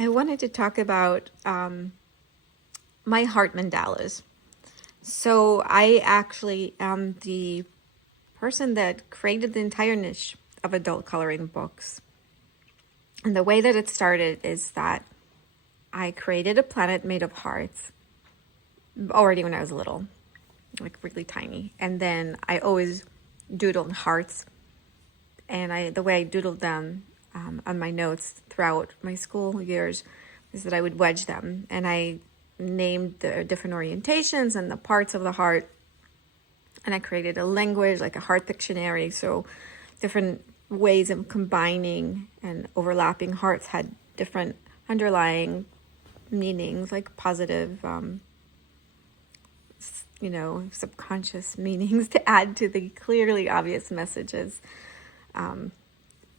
I wanted to talk about my heart mandalas. So I actually am the person that created the entire niche of adult coloring books. And the way that it started is that I created a planet made of hearts already when I was little, like really tiny. And then I always doodled hearts. And the way I doodled them on my notes throughout my school years is that I would wedge them. And I named the different orientations and the parts of the heart. And I created a language, like a heart dictionary. So different ways of combining and overlapping hearts had different underlying meanings, like positive, subconscious meanings to add to the clearly obvious messages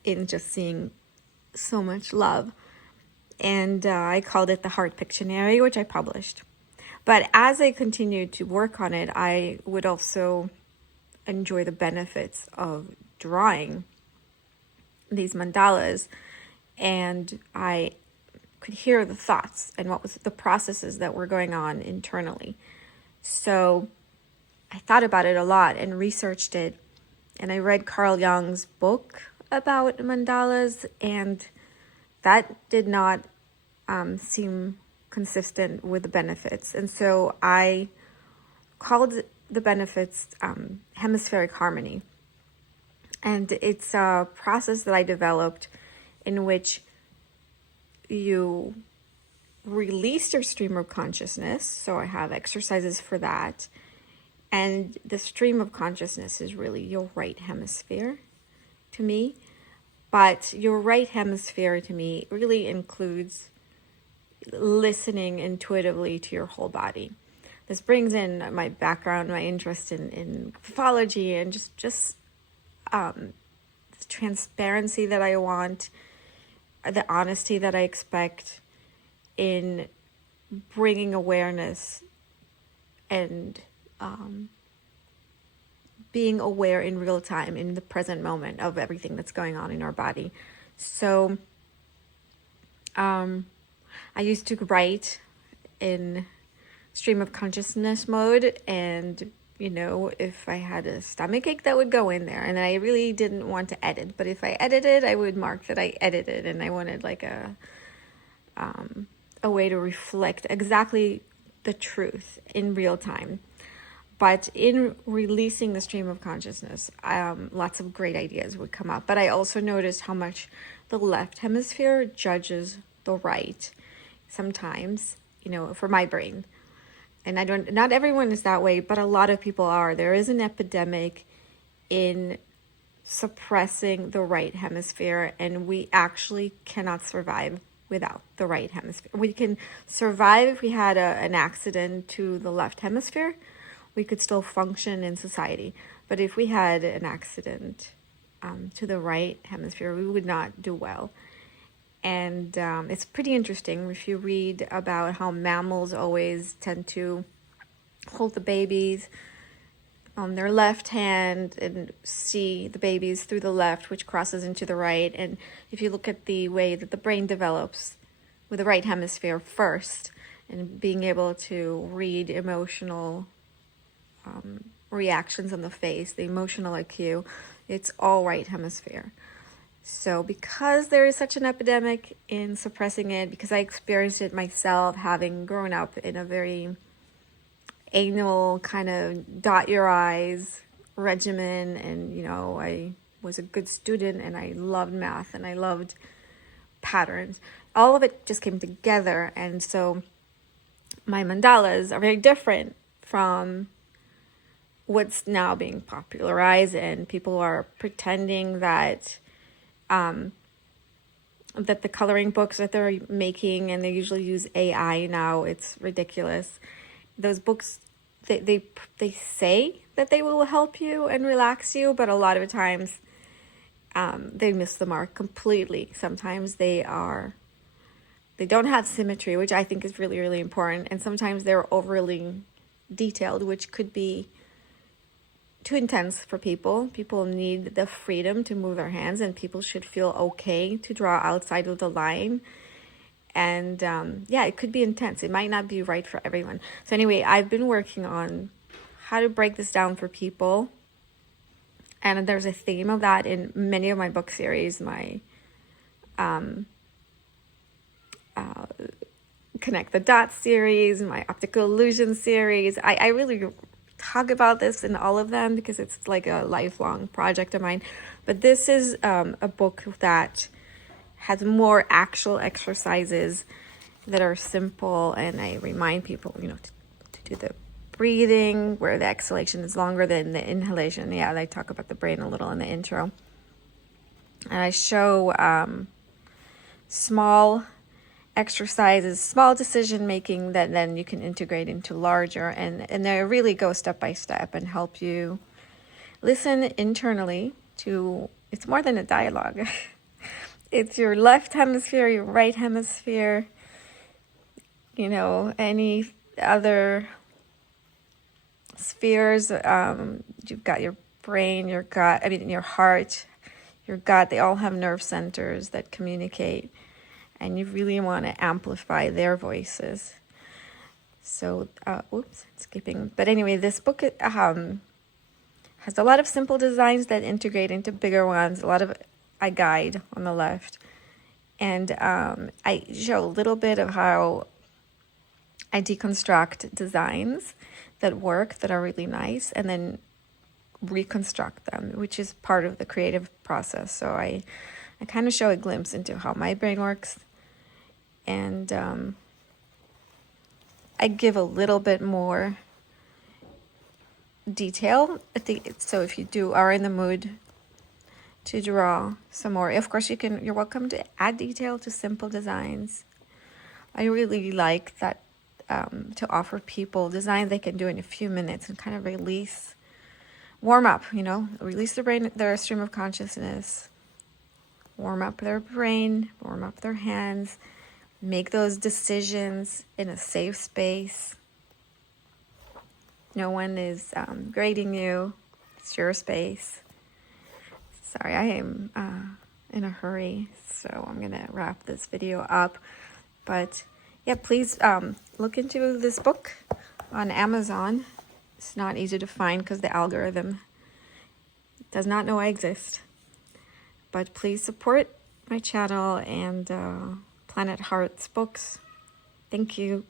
in just seeing so much love. And I called it the Heart Pictionary, which I published. But as I continued to work on it, I would also enjoy the benefits of drawing these mandalas, and I could hear the thoughts and what was the processes that were going on internally. So I thought about it a lot and researched it, and I read Carl Jung's book about mandalas, and that did not seem consistent with the benefits. And so I called the benefits Hemispheric Harmony. And it's a process that I developed in which you release your stream of consciousness. So I have exercises for that. And the stream of consciousness is really your right hemisphere to me. But your right hemisphere to me really includes listening intuitively to your whole body. This brings in my background, my interest in pathology, and just the transparency that I want, the honesty that I expect in bringing awareness and being aware in real time, in the present moment of everything that's going on in our body. So I used to write in stream of consciousness mode, and if I had a stomach ache, that would go in there, and I really didn't want to edit. But if I edited, I would mark that I edited, and I wanted like a way to reflect exactly the truth in real time. But in releasing the stream of consciousness, lots of great ideas would come up. But I also noticed how much the left hemisphere judges the right sometimes, for my brain. And not everyone is that way, but a lot of people are. There is an epidemic in suppressing the right hemisphere, and we actually cannot survive without the right hemisphere. We can survive if we had an accident to the left hemisphere. We could still function in society. But if we had an accident to the right hemisphere, we would not do well. And it's pretty interesting if you read about how mammals always tend to hold the babies on their left hand and see the babies through the left, which crosses into the right. And if you look at the way that the brain develops with the right hemisphere first, and being able to read emotional reactions on the face, the emotional IQ, it's all right hemisphere. So because there is such an epidemic in suppressing it, because I experienced it myself, having grown up in a very anal kind of dot your I's regimen, and I was a good student, and I loved math, and I loved patterns. All of it just came together, and so my mandalas are very different from what's now being popularized, and people are pretending that that the coloring books that they're making, and they usually use AI now, it's ridiculous. Those books, they say that they will help you and relax you, but a lot of times they miss the mark completely. Sometimes they don't have symmetry, which I think is really, really important, and sometimes they're overly detailed, which could be too intense for people. People need the freedom to move their hands, and people should feel okay to draw outside of the line. And yeah, it could be intense. It might not be right for everyone. So anyway, I've been working on how to break this down for people. And there's a theme of that in many of my book series, my Connect the Dots series, my Optical Illusion series. I really talk about this in all of them because it's like a lifelong project of mine. But this is a book that has more actual exercises that are simple, and I remind people, to do the breathing where the exhalation is longer than the inhalation. Yeah, I talk about the brain a little in the intro. And I show small exercises, small decision making that then you can integrate into larger, and they really go step by step and help you listen internally to, it's more than a dialogue. It's your left hemisphere, your right hemisphere, any other spheres. You've got your brain, your gut, your heart, your gut. They all have nerve centers that communicate, and you really want to amplify their voices. So, skipping. But anyway, this book has a lot of simple designs that integrate into bigger ones. I guide on the left. And I show a little bit of how I deconstruct designs that work, that are really nice, and then reconstruct them, which is part of the creative process. So I kind of show a glimpse into how my brain works. And I give a little bit more detail. So if you are in the mood to draw some more, of course you're welcome to add detail to simple designs. I really like that, to offer people designs they can do in a few minutes and kind of warm up, release their stream of consciousness, warm up their brain, warm up their hands, make those decisions in a safe space. No one is grading you. It's your space. Sorry, I am in a hurry, so I'm going to wrap this video up. But yeah, please look into this book on Amazon. It's not easy to find because the algorithm does not know I exist. But please support my channel and Planet Hearts books. Thank you.